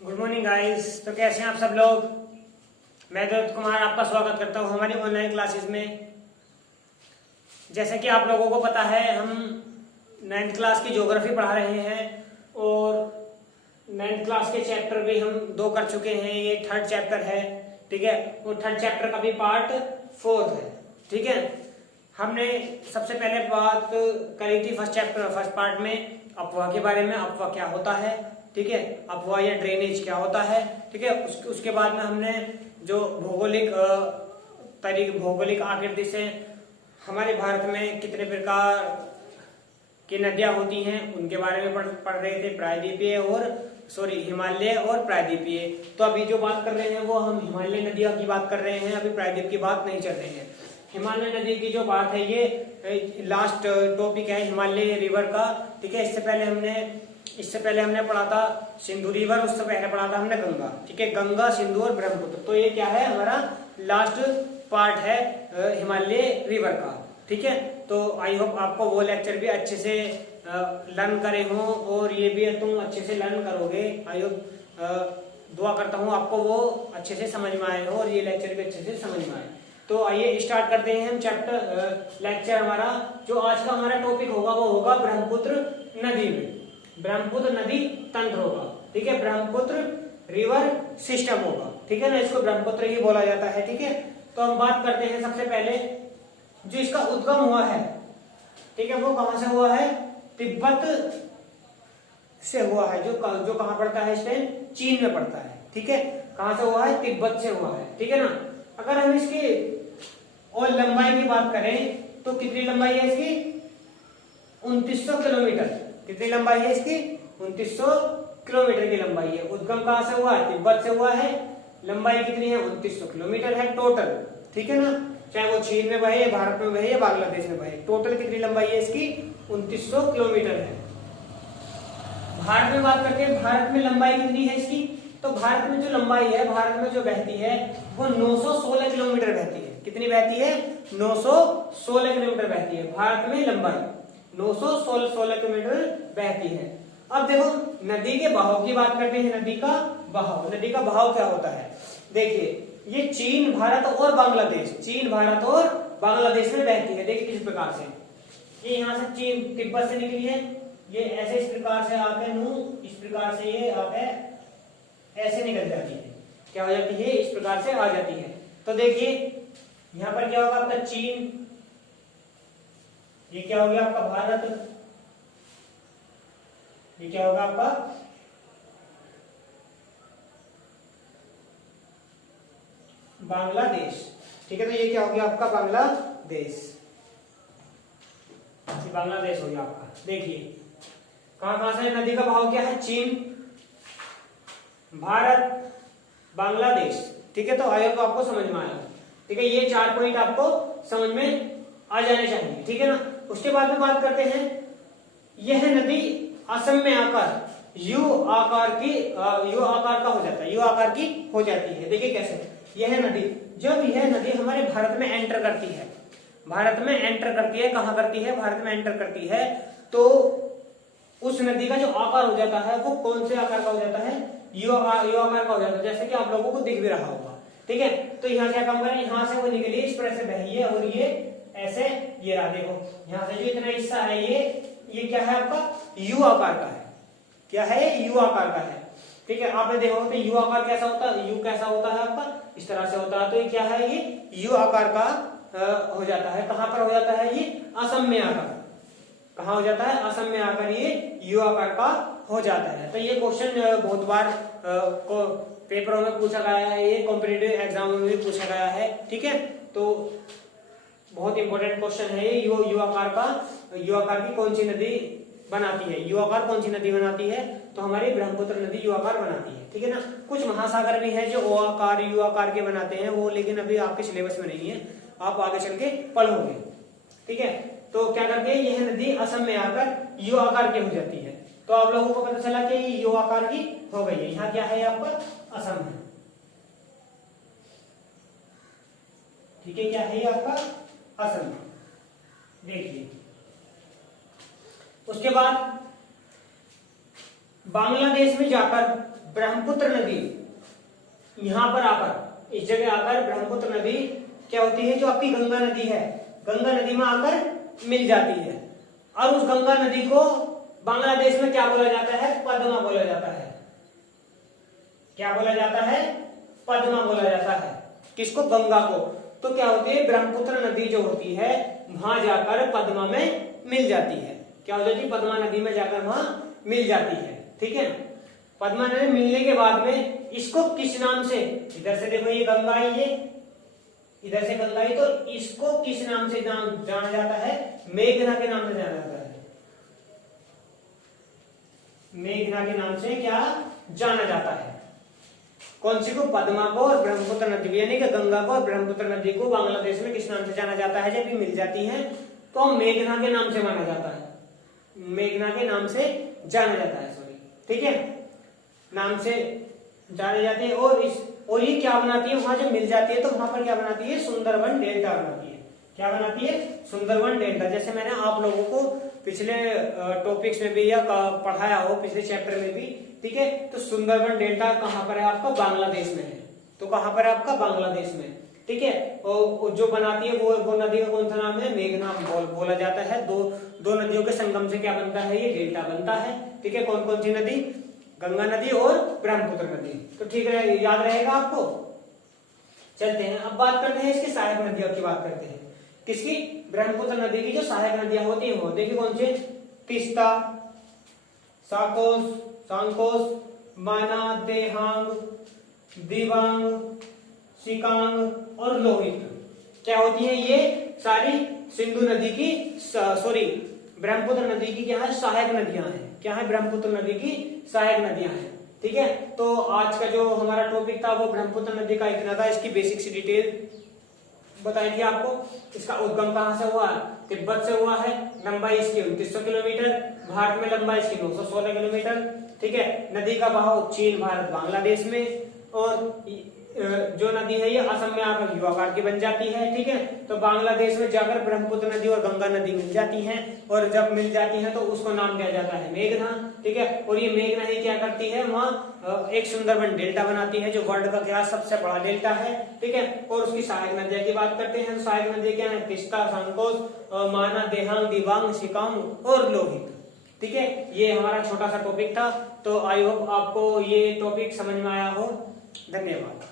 Good morning guys. तो कैसे हैं आप सब लोग। मैं दत्त कुमार आपका स्वागत करता हूं हमारी ऑनलाइन क्लासेस में। जैसे कि आप लोगों को पता है, हम 9th क्लास की ज्योग्राफी पढ़ा रहे हैं और 9th क्लास के चैप्टर भी हम 2 कर चुके हैं। ये 3rd चैप्टर है, ठीक है। वो 3rd चैप्टर का भी पार्ट 4 है, ठीक है। हमने सबसे पहले बात करी थी फर्स्ट पार्ट में अफवाह के बारे में। अफवाह क्या होता है, ठीक है। अफवाह या ड्रेनेज क्या होता है, ठीक है। उसके बाद में हमने जो भौगोलिक आकृति से हमारे भारत में कितने प्रकार की नदियां होती हैं उनके बारे में पढ़ रहे थे। प्रायद्वीपीय और हिमालय और प्रायद्वीपीय। तो अभी जो बात कर रहे हैं वो हम हिमालय नदियों की बात कर रहे हैं, अभी प्रायद्वीप की बात नहीं चल रही है। हिमालय नदी की जो बात है ये लास्ट टॉपिक है हिमालय रिवर का, ठीक है। इससे पहले हमने पढ़ा था सिंधु रिवर, उससे पहले पढ़ा था हमने गंगा, ठीक है। गंगा, सिंधु और ब्रह्मपुत्र। तो ये क्या है, हमारा लास्ट पार्ट है हिमालय रिवर का, ठीक है। तो आई होप आपको वो लेक्चर भी अच्छे से लर्न करे हो और ये भी तुम अच्छे से लर्न करोगे। आई होप दुआ करता हूँ आपको वो अच्छे से समझ में आए हो और ये लेक्चर भी अच्छे से समझ में आए। तो आइए स्टार्ट करते हैं हम लेक्चर। हमारा जो आज का हमारा टॉपिक होगा वो होगा ब्रह्मपुत्र नदी में, ब्रह्मपुत्र नदी तंत्र होगा, ठीक है। ब्रह्मपुत्र रिवर सिस्टम होगा, ठीक है ना। इसको ब्रह्मपुत्र ही बोला जाता है, ठीक है। तो हम बात करते हैं सबसे पहले जो इसका उद्गम हुआ है, ठीक है, वो कहां से हुआ है, तिब्बत से हुआ है। जो कहां पड़ता है, इस टाइम चीन में पड़ता है, ठीक है। कहां से हुआ है, तिब्बत से हुआ है, ठीक है ना। अगर हम इसकी और लंबाई की बात करें तो कितनी लंबाई है इसकी, 2900 किलोमीटर। कितनी लंबाई है इसकी, 2900 किलोमीटर की लंबाई है। उद्गम कहां से हुआ है, तिब्बत से हुआ है। लंबाई कितनी है, 2900 किलोमीटर है टोटल, ठीक है ना। चाहे वो चीन में बहे, भारत में बहे या बांग्लादेश में बहे, टोटल कितनी लंबाई है इसकी, 2900 किलोमीटर है। भारत में बात करते हैं, भारत में लंबाई कितनी है इसकी। तो भारत में जो लंबाई है, भारत में जो बहती है वो 916 किलोमीटर बहती है। कितनी बहती है, 916 किलोमीटर बहती है भारत में लंबाई, 916 किलोमीटर बहती है। अब देखो नदी के बहाव की बात करते हैं। नदी का बहाव, नदी का बहाव क्या होता है, देखिए ये चीन, भारत और बांग्लादेश, चीन, भारत और बांग्लादेश में बहती है। देखिए किस प्रकार से, ये यहाँ से चीन तिब्बत से निकली है, ये ऐसे इस प्रकार से आके इस प्रकार से ये आके ऐसे निकल जाती है। क्या हो जाती है, इस प्रकार से आ जाती है। तो देखिए यहां पर क्या होगा आपका चीन, ये क्या हो गया आपका भारत, ये क्या होगा आपका बांग्लादेश, ठीक है। तो ये क्या हो गया आपका बांग्लादेश, ये बांग्लादेश हो गया आपका। देखिए कहां से नदी का बहाव क्या है, चीन, भारत, बांग्लादेश, ठीक है। तो आई होप आपको समझ में आया, ठीक है। ये 4 पॉइंट आपको समझ में आ जाने चाहिए, ठीक है ना। उसके बाद में बात करते हैं, यह नदी असम में आकर यू आकार का हो जाता है, यू आकार की हो जाती है। देखिए कैसे, यह नदी, जब यह नदी हमारे भारत में एंटर करती है, भारत में एंटर करती है, कहां करती है, भारत में एंटर करती है, तो उस नदी का जो आकार हो जाता है वो कौन से आकार का हो जाता है, यू आकार का हो जाता है, जैसे कि आप लोगों को दिख भी रहा होगा, ठीक है। तो यहाँ से क्या काम करें, यहाँ से वो निकली, इस तरह से बही है और ये ऐसे, ये रहा, देखो यहाँ से जो इतना हिस्सा है ये क्या है आपका, यू आकार का है। क्या है, यू आकार का है, ठीक है। आपने देखा होगा यू आकार कैसा होता है, यू कैसा होता है आपका, इस तरह से होता है। तो ये क्या है, ये यू आकार का हो जाता है। कहां पर हो जाता है, ये असम में आकर, कहां हो जाता है, असम में आकर ये यू आकार का हो जाता है। तो ये क्वेश्चन बहुत बार पेपरों में पूछा गया है, ये कॉम्पिटिटिव एग्जाम में भी पूछा गया है, ठीक है। तो बहुत इंपॉर्टेंट क्वेश्चन है ये। यू आकार की कौन सी नदी बनाती है, यू आकार कौन सी नदी बनाती है, तो हमारी ब्रह्मपुत्र नदी यू आकार बनाती है, ठीक है ना। कुछ महासागर भी हैं जो ओ आकार, यू आकार के बनाते हैं वो, लेकिन अभी आपके सिलेबस में नहीं है, आप आगे चल के पढ़ोगे, ठीक है। तो क्या करते हैं, यह नदी असम में आकर यू आकार की हो जाती है। तो आप लोगों को पता चला कि यू आकार की हो गई है। यहाँ क्या है आपका, असम है, ठीक है। क्या है ये आपका असम, देखिए। उसके बाद बांग्लादेश में जाकर ब्रह्मपुत्र नदी यहाँ पर आकर, इस जगह आकर ब्रह्मपुत्र नदी क्या होती है, जो आपकी गंगा नदी है, गंगा नदी में आकर मिल जाती है। और उस गंगा नदी को बांग्लादेश में क्या बोला जाता है, पद्मा बोला जाता है। क्या बोला जाता है, पद्मा बोला जाता है। किसको, गंगा को। तो क्या होती है, ब्रह्मपुत्र नदी जो होती है वहां जाकर पद्मा में मिल जाती है। क्या हो जाती है, पद्मा नदी में जाकर वहां मिल जाती है। ठीक है, पद्मा नदी मिलने के बाद में इसको किस नाम से, इधर से देखो ये गंगा है, ये इधर से गंगा है, तो इसको किस नाम से जाना जाता है, मेघना के नाम से जाना जाता है। मेघना के नाम से क्या जाना जाता है, कौन सी को, पद्मा को और ब्रह्मपुत्र नदी, यानी कि गंगा को और ब्रह्मपुत्र नदी को बांग्लादेश में किस नाम से जाना जाता है, जब ये मिल जाती है तो मेघना के नाम से माना जाता है, मेघना के नाम से जाना जाता है, सॉरी, ठीक है, नाम से जाने जाती है। और ये क्या बनाती है, वहां जब मिल जाती है तो वहां पर क्या बनाती है, सुंदरवन डेल्टा बनाती है। क्या बनाती है, सुंदरवन डेल्टा। जैसे मैंने आप लोगों को पिछले टॉपिक्स में भी या पढ़ाया हो, पिछले चैप्टर में भी, ठीक है। तो सुंदरवन डेल्टा कहाँ पर है आपका, बांग्लादेश में है। तो कहाँ पर है आपका, बांग्लादेश में, ठीक है। और जो बनाती है वो नदी का कौन सा नाम है, मेघना बोला जाता है। दो नदियों के संगम से क्या बनता है, ये डेल्टा बनता है, ठीक है। कौन कौन सी नदी, गंगा नदी और ब्रह्मपुत्र नदी। तो ठीक है, याद रहेगा आपको। चलते हैं, अब बात करते हैं इसकी सहायक नदियों की बात करते हैं। किसकी, ब्रह्मपुत्र नदी की जो सहायक नदियां होती है वो देखिए कौन से, तीस्ता, सांकोस, माना, देहांग, दिबांग, शिकांग और लोहित। क्या होती है ये सारी, सिंधु नदी की, सॉरी, ब्रह्मपुत्र नदी की क्या है, सहायक नदियां हैं। क्या है, ब्रह्मपुत्र नदी की सहायक नदियां हैं, ठीक है। तो आज का जो हमारा टॉपिक था वो ब्रह्मपुत्र नदी का इतना था। इसकी बेसिक सी डिटेल बताई थी आपको। इसका उद्गम कहां से हुआ, तिब्बत से हुआ है। लंबाई इसकी 2900 किलोमीटर, भारत में लंबाई इसकी 916 किलोमीटर, ठीक है। नदी का बहाव चीन, भारत, बांग्लादेश में, और जो नदी है ये असम में आकर युवाकार की बन जाती है, ठीक है। तो बांग्लादेश में जाकर ब्रह्मपुत्र नदी और गंगा नदी मिल जाती हैं, और जब मिल जाती हैं तो उसको नाम दिया जाता है मेघना, ठीक है। और ये मेघना ही क्या करती है, वहाँ एक सुंदरवन डेल्टा बनाती है, जो वर्ल्ड का क्या सबसे बड़ा डेल्टा है, ठीक है। और उसकी सहायक नदियां की बात करते हैं। तो सहायक नदी क्या है, तीस्ता, सांकोस, माना, देहांग, दिबांग, शिकांग और लोहित, ठीक है। ये हमारा छोटा सा टॉपिक था। तो आई होप आपको ये टॉपिक समझ में आया हो। धन्यवाद।